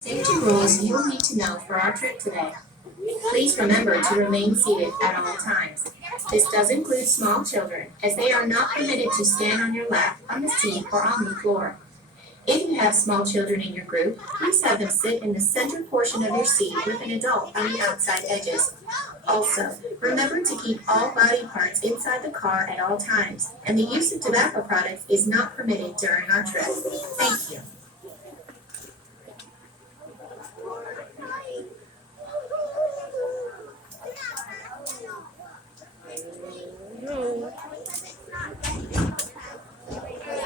Safety rules you will need to know for our trip today. Please remember to remain seated at all times. This does include small children, as they are not permitted to stand on your lap, on the seat, or on the floor. If you have small children in your group, please have them sit in the center portion of your seat with an adult on the outside edges. Also, remember to keep all body parts inside the car at all times, and the use of tobacco products is not permitted during our trip. Thank you.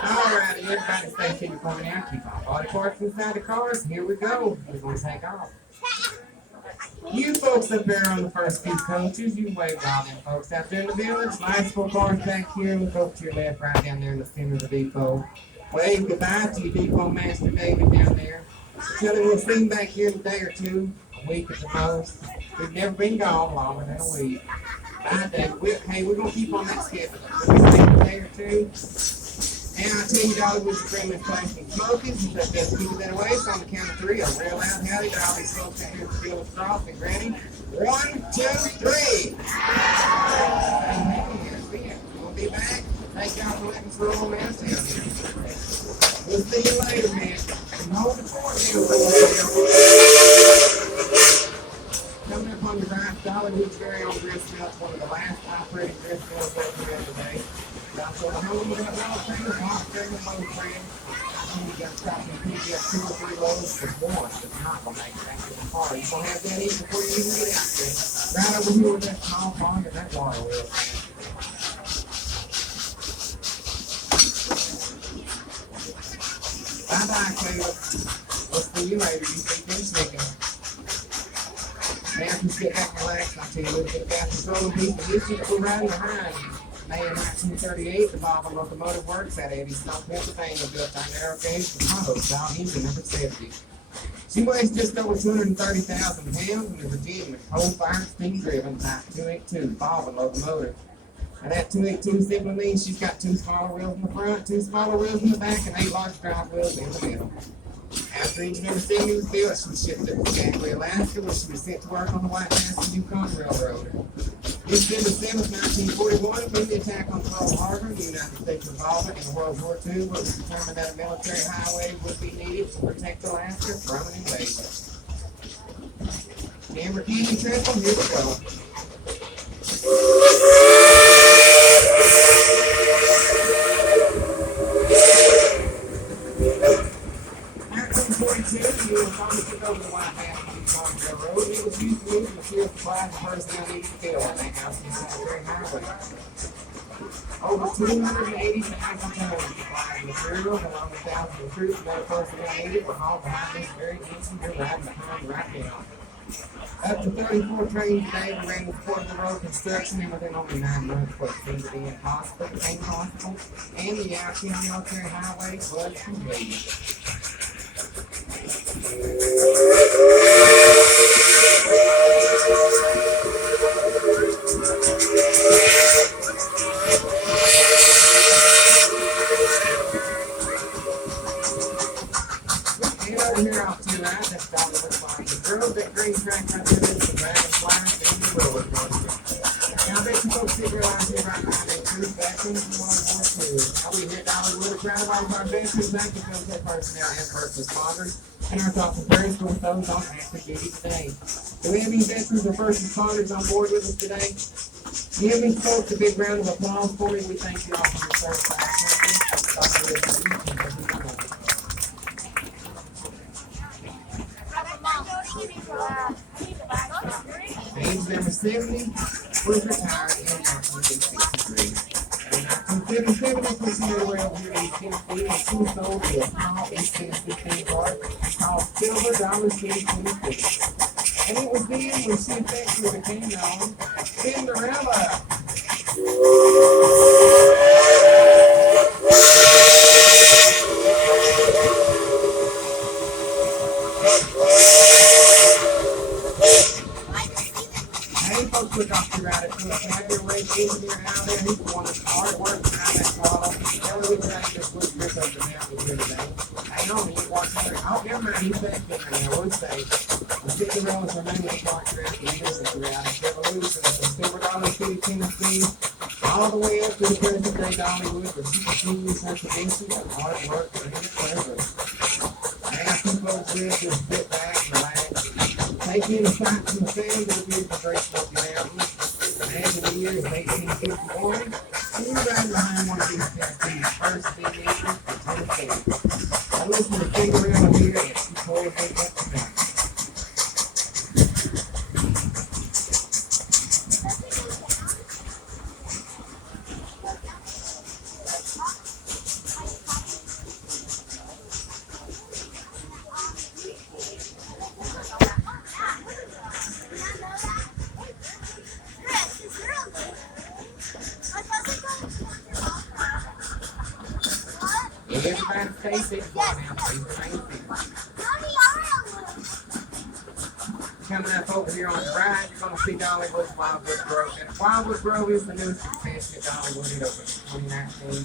Alrighty, everybody stay seated for me now. Keep our body parts inside the cars. Here we go. We're going to take off. You folks up there on the first two coaches, you wave to all them folks out there in the village. Nice full cars back here. Look over to your left, right down there in the center of the depot. Wave goodbye to your depot master David down there. Tell him we'll see him back here in a day or two, a week at the most. We've never been gone longer than a week. Bye, David. Hey, we're going to keep on that schedule. We'll see him a day or two. And I tell you, Dollywood Express is placing Smoky. So just keep that away. So on the count of three, a real loud howdy to all these folks in here at the field of crossing. Ready? 1, 2, 3. Amen. We'll be back. Thank y'all for letting us roll on down here. We'll see you later, man. And hold the fort here for a Coming up on the right, Dollywood's very own dress milk, one of the last operating dress mills that we have today. Got some home with that well trainer, hot trainer, low train. You got to stop and pick up 2 or 3 loads for one. It's not going to make it back to the car. You're going to have that in before you even get out there. Right over here with that small pond and that water wheel. Bye-bye, Caleb. We'll see you later. You think they're sneaking. Now if you sit back and relax, I'll tell you a little bit about the rolling piece of history that we're riding behind. May of 1938, the Dollywood Locomotive works at Eddystone, Pennsylvania, built on narrow gauge Chicago style engine number 70. She weighs just over 230,000 pounds and is a genuine coal-fired steam-driven type 282 Dollywood locomotive. And that 282 simply means she's got 2 smaller wheels in the front, 2 smaller wheels in the back, and 8 large drive wheels in the middle. After engine number 70 was built, she was shipped up to Skagway, Alaska, where she was sent to work on the White Castle Yukon Railroad. December 7, 1941, when the attack on Pearl Harbor, the United States involvement in World War II was determined that a military highway would be needed to protect Alaska from an invasion. Camera Canyon Trestle, here we go. 1942, you will finally took over the White Castle Yukon Railroad. It was used to move material supplies and personnel needed to fill on that house in the Secretary Highway. Over 280,000 tons of supplies and materials, along with thousands of troops and other personnel needed, were hauled behind this very engine you're riding behind right now. Up to 34 trains today were ran in support of the road construction, and within only 9 months, what seemed to be impossible became possible, and the Alpine Military Highway was completed. Over here off to the right, that's Dollywood Farm. The girls that green track right there is the dragonflies and the roller coaster. Now I bet you folks didn't realize here right now they're true veterans of World War II. Now we here at Dollywood are proud of all of our veterans, active military personnel, and first responders, and our thoughts and prayers go with those on active duty today. Do we have any veterans or first responders on board with us today? Do you have any folks a big round of applause for you? We thank you all for your service to our country. Age number 70 was retired in 1963. In 1977, he was here over here in Tennessee, and she sold to a small East Tennessee theme park called Silver Dollar City, Tennessee. And it was then when she effectively became known Cinderella. Hey, folks, look off to right at the have your race engineer out there. He's the one that's hard work behind that swallow. Tell me we can actually put this up the mountain here today. Hang on, you watch her. Oh, never might effective, and I would say the Cinderella's are mainly park throughout the years and throughout its evolution from Silver City, Tennessee, all the way up to the present day Dollywood, where she continues her tradition of hard work and service. Now, some folks live to sit back, relax, take in the sights from the film that appears in Great Smoky Mountains. As the year is 1851, she was right behind one of these Tennessee's first big engines in Tennessee. I listen to Cinderella here and she told me that tonight. Everybody stay safe now, please. Stay safe. Coming up over here on the right, you're going to see Dollywood's Wildwood Grove. And Wildwood Grove is the newest expansion of Dollywood. It opened in 2019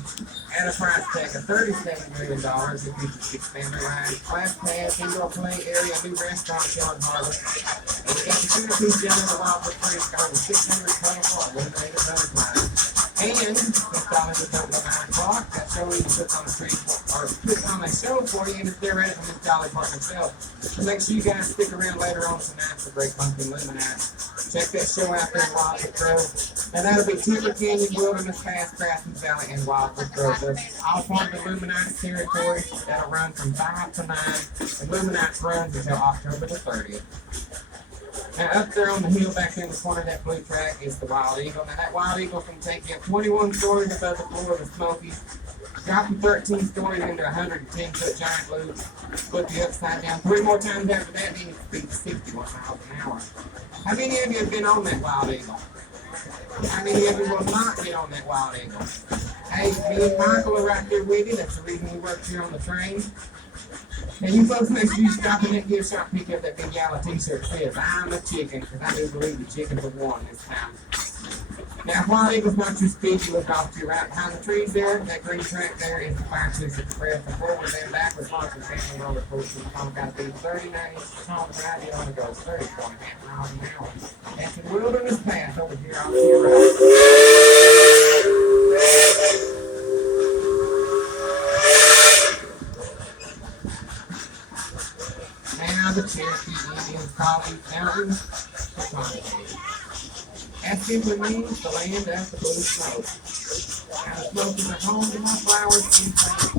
at a price tag of $37 million. It features 6 family rides, class pass, indoor play area, a new restaurant, yard harbor. And we got the centerpiece down in the Wildwood Bridge, got over 600 colorful illuminated butterflies. And installing the open at 9 o'clock, that show you put on the street or put on a show for you, and it's there right from Miss Dolly Park himself. So make sure you guys stick around later on tonight for Great Pumpkin Illuminati. Check that show out there in Wildwood Grove. And that'll be Timber Canyon, Wilderness Pass, Crafton Valley, and Wildwood Grove. They're all part of the Illuminati territory. That'll run from 5 to 9. Illuminati runs until October the 30th. Now up there on the hill back there in the corner of that blue track is the Wild Eagle. Now that Wild Eagle can take you up 21 stories above the floor of the Smoky, drop you 13 stories into 110-foot giant loops, flip you upside down 3 more times after that, then you speed 61 miles an hour. How many of you have been on that Wild Eagle? How many of you will not get on that Wild Eagle? Hey, me and Michael are right there with you. That's the reason we work here on the train. And you folks make sure you stop in that gift shop, pick up that big yellow t-shirt that says, I'm a chicken, because I do believe the chickens have won this time. Now, Wild Eagle's not too speed, you look off to your right behind the trees there. That green track there is the Fire Chiefs Express. The forward and backwards marks the family roller coaster. It's only got to be 39 inches tall, the ride it only goes 34.5 miles an hour. That's the Wilderness Pass over here off to your right. Now the Cherokee Indians call these mountains Locomotive. That simply means the land of the blue smoke. Now the Smokies are home to more flowers and plants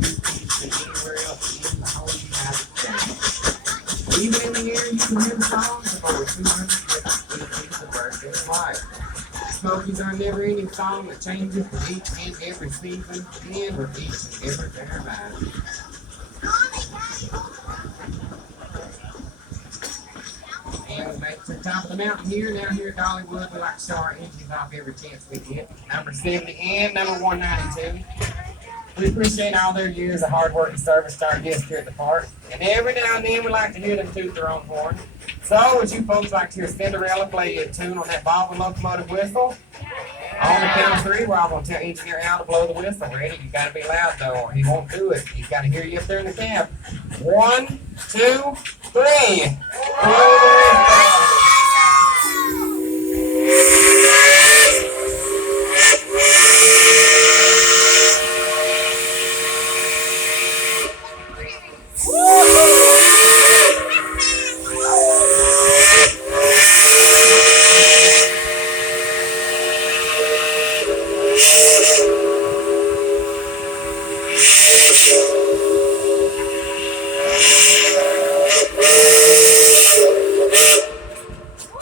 than anywhere else in the whole United States. Even in the year you can hear the songs of over 200 different species of birds and life. The Smokies are a never-ending song that changes with each and every season and with each and every fair ride. And we make it to the top of the mountain here. Now here at Dollywood, we like to show our engines off every chance we get. Number 70 and number 192. We appreciate all their years of hard work and service to our guests here at the park. And every now and then we like to hear them toot their own horn. So would you folks like to hear Cinderella play you a tune on that bobbing locomotive whistle? On the count of 3, we're all going to tell Engineer Al to blow the whistle. Ready? You got to be loud though, or he won't do it. He's got to hear you up there in the cab. 1, 2, 3. Blow the whistle.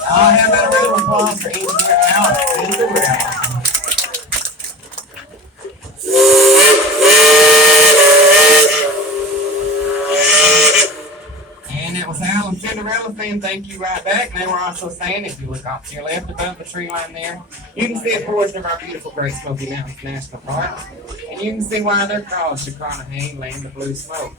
I'll have that round of applause for Engineer Al and Cinderella. And it was Al and Cinderella saying thank you right back. And they were also saying, if you look off to your left above the tree line there, you can see a portion of our beautiful Great Smoky Mountains National Park. And you can see why they're called Shakranahay, Land of Blue Smoke.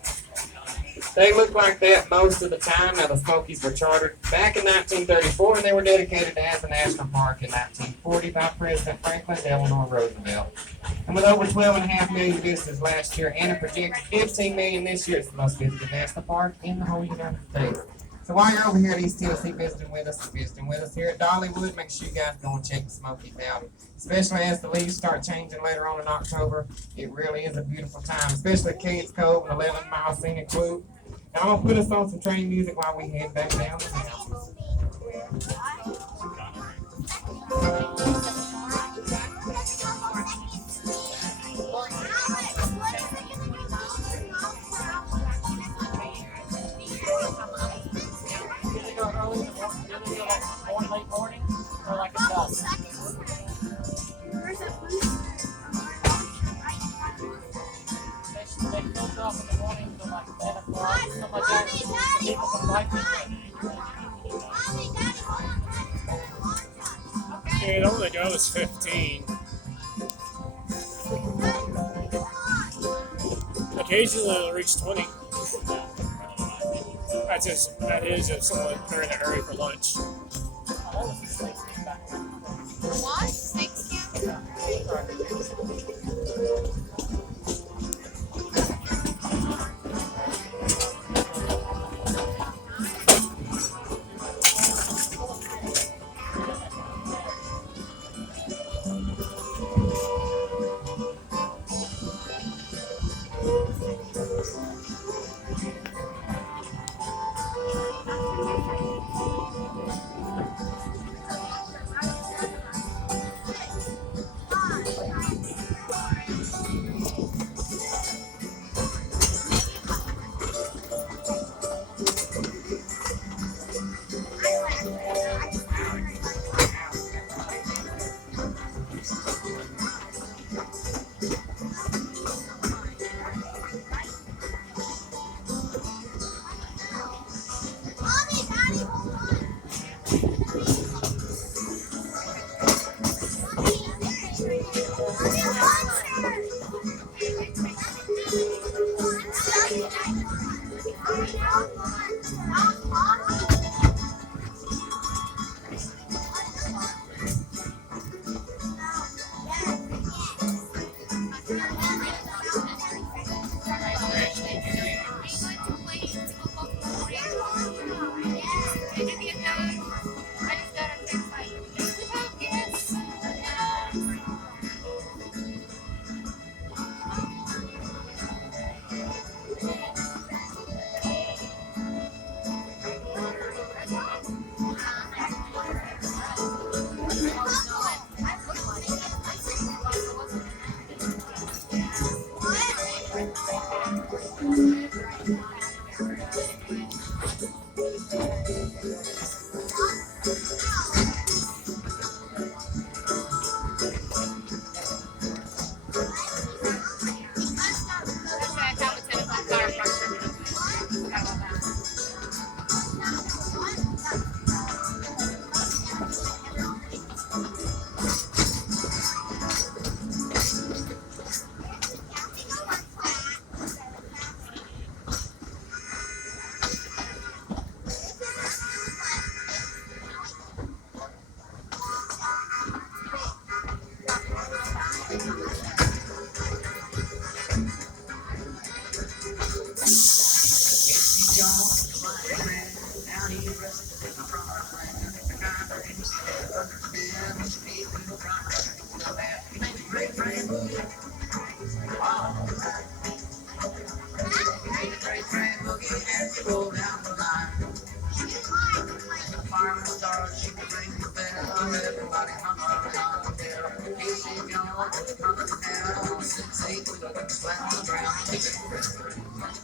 They look like that most of the time. Now, the Smokies were chartered back in 1934, and they were dedicated as a national park in 1940 by President Franklin Delano Roosevelt. And with over 12.5 million visitors last year and a projected 15 million this year, it's the most visited national park in the whole United States. So while you're over here at East Tennessee visiting with us here at Dollywood, make sure you guys go and check the Smokies out. Especially as the leaves start changing later on in October, it really is a beautiful time, especially at Cades Cove and 11 Mile Scenic Loop. And I'm gonna put us on some train music while we head back down the mountains. Late morning or like a dusk? They filter up in the morning to like 10 o'clock, stuff like that. People can bike It only goes 15. Occasionally it'll reach 20. That is if someone they're in a hurry for lunch. What? Snakes camp?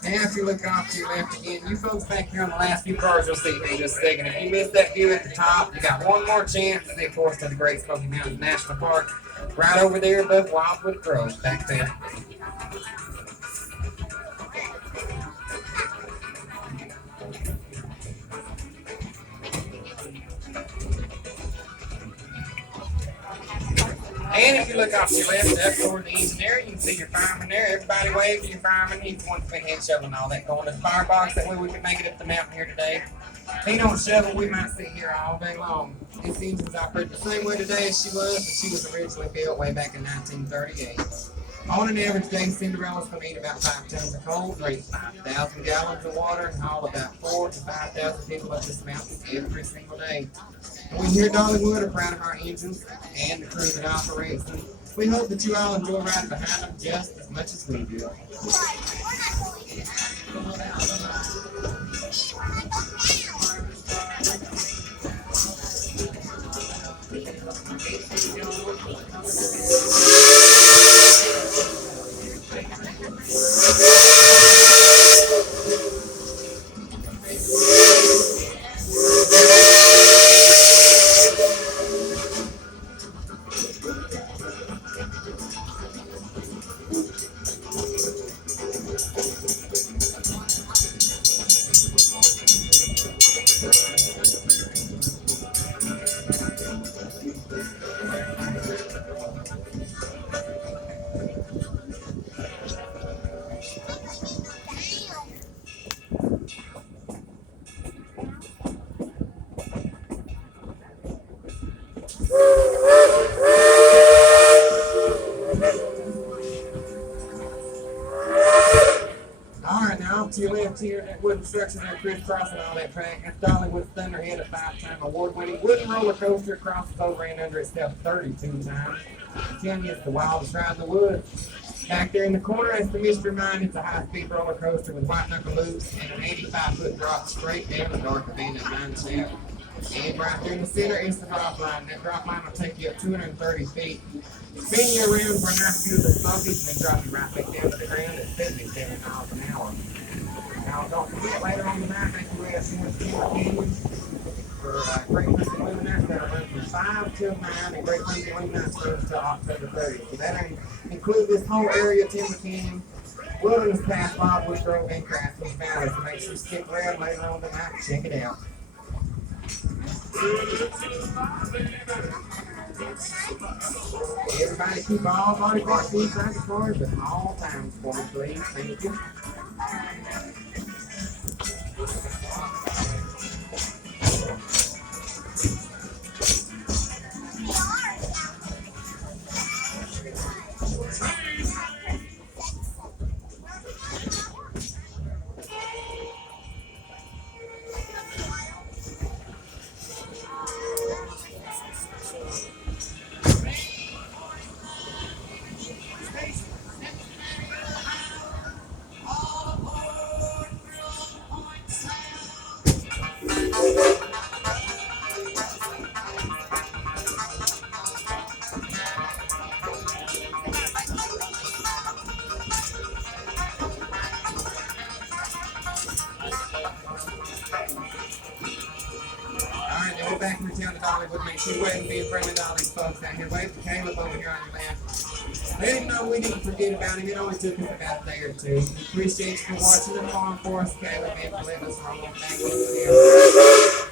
Now, if you look off to your left again, you folks back here on the last few cars you'll see here in just a second. If you missed that view at the top, you got one more chance to see, of course, to the Great Smoky Mountains National Park, right over there above Wildwood Grove, back there. And if you look off to your left, up toward the engine there, you can see your fireman there. Everybody wave to your fireman. He's the one that's been head shoveling all that, going to the firebox. That way we can make it up the mountain here today. If he don't shovel, we might sit here all day long. This engine's operated the same way today as she was, and she was originally built way back in 1938. On an average day, Cinderella's going to eat about 5 tons of coal, drink 5,000 gallons of water, and haul about 4,000 to 5,000 people up this mountain every single day. And we here at Dollywood are proud of our engines and the crew that operates them. We hope that you all enjoy riding behind them just as much as we do. Alright, now to your left here, that wooden structure there crisscrossing all that track. That's Dollywood Thunderhead, a 5-time award-winning wooden roller coaster, crosses over and under itself 32 times. I'm telling you, it's the wildest ride in the woods. Back there in the corner, that's the Mystery Mine. It's a high-speed roller coaster with white knuckle loops and an 85-foot drop straight down the dark abandoned mine shaft. And right there in the center is the drop line. That drop line will take you up 230 feet, spin you around for a nice view of the Smoky, and then drop you right back down to the ground at 77 miles an hour. Now, don't forget, later on tonight, make your way up Cinderella Canyon for Great Country Luminaires that'll run from 5 till 9, and Great Country Luminaires runs till October 30th. So that'll include this whole area, Timber Canyon, Wilderness Path, Wildwood Grove, and Craftsman's Valley. So make sure you stick around later on tonight and check it out. Everybody keep all body parts inside the cars at all times for me, please. Thank you. Alright, now we're back in the town of Dollywood. Make sure you wait and be in front of all these folks out here. Wait for Caleb over here on your left. Let him know we didn't forget about him. It only took us about a day or two. We appreciate you for watching and following for us, Caleb, and for letting us roll on back with you.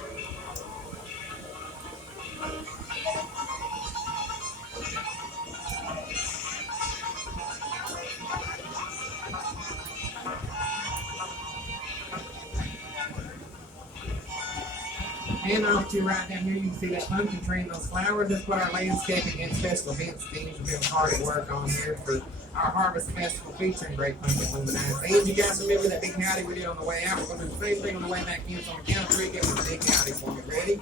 And off to your right down here, you can see that pumpkin tree and those flowers. That's what our landscaping and special events teams have been hard at work on here for our Harvest Festival featuring Great Pumpkin Luminaires. And you guys remember that big howdy we did on the way out? We're going to do the same thing on the way back in. So on the count of 3, give us a big howdy for me. Ready?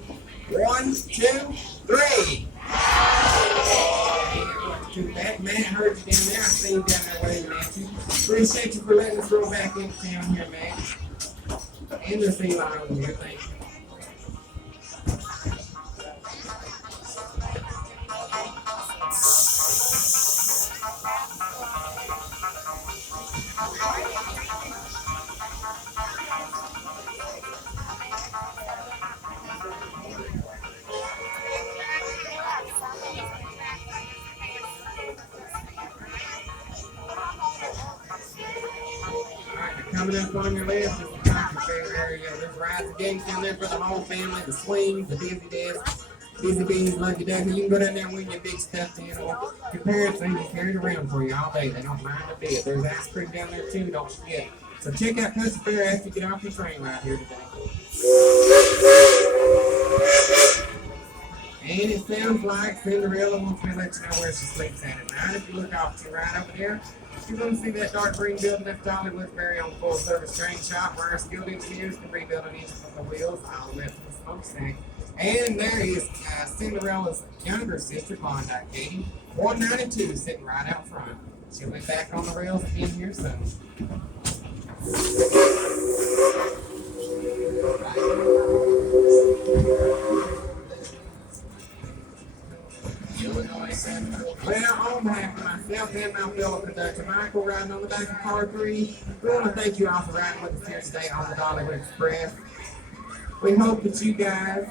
1, 2, 3. That Matt heard you down there. I see you down there waving at you. Appreciate you for letting us roll back into town here, Matt. And the sea lion here. Thank you. Coming up on your left is the country fair area. There's rides and games down there for the whole family, the swings, the dizzy desk, Busy bees, lucky ducky. You can go down there and win your big stuffed animal. Your parents need to carry it around for you all day. They don't mind a bit. There's ice cream down there too, don't forget. So check out Country Fair after you get off your train right here today. And it sounds like Cinderella wants me to let you know where she sleeps at night. If you look off to the right over there, you're going to see that dark green building. That's Dollywood's very own full service train shop where our skilled engineers can rebuild an engine from the wheels all the way up to the smokestack. And there is Cinderella's younger sister, Klondike Katie, 192, sitting right out front. She'll be back on the rails again here soon. Well, on behalf of myself and my fellow conductor Michael riding on the back of car 3, we want to thank you all for riding with us here today on the Dollywood Express. We hope that you guys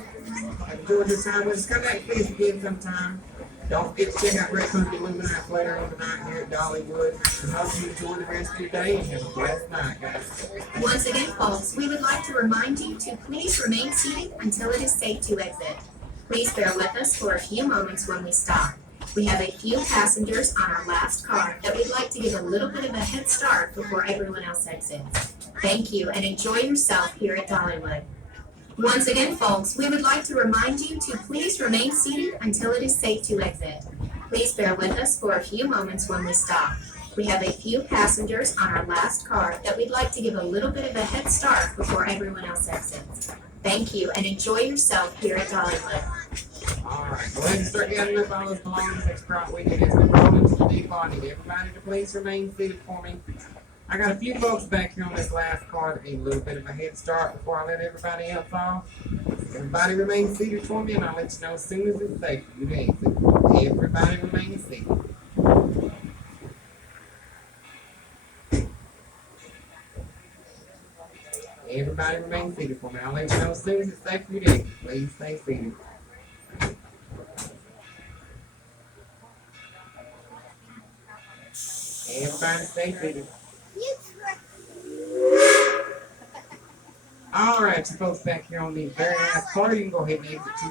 have enjoyed your time with us. Come back and see us again sometime. Don't forget to check out Red Country Illuminati later on tonight here at Dollywood. We hope you enjoy the rest of your day and have a blessed night, guys. Once again, folks, we would like to remind you to please remain seated until it is safe to exit. Please bear with us for a few moments when we stop. We have a few passengers on our last car that we'd like to give a little bit of a head start before everyone else exits. Thank you and enjoy yourself here at Dollywood. Once again, folks, we would like to remind you to please remain seated until it is safe to exit. Please bear with us for a few moments when we stop. We have a few passengers on our last car that we'd like to give a little bit of a head start before everyone else exits. Thank you and enjoy yourself here at Dollywood. Alright, go ahead and start gathering up all those belongings. Next crowd weekend as we roll into the departing. Everybody to please remain seated for me. I got a few folks back here on this last car that need a little bit of a head start before I let everybody else off. Everybody remain seated for me and I'll let you know as soon as it's safe for you to exit. Everybody remain seated. Everybody remain seated for me. I'll let you know as soon as it's safe for you to exit. Please stay seated. Everybody stay seated. All right, you folks back here on the very last car, you can go ahead and exit to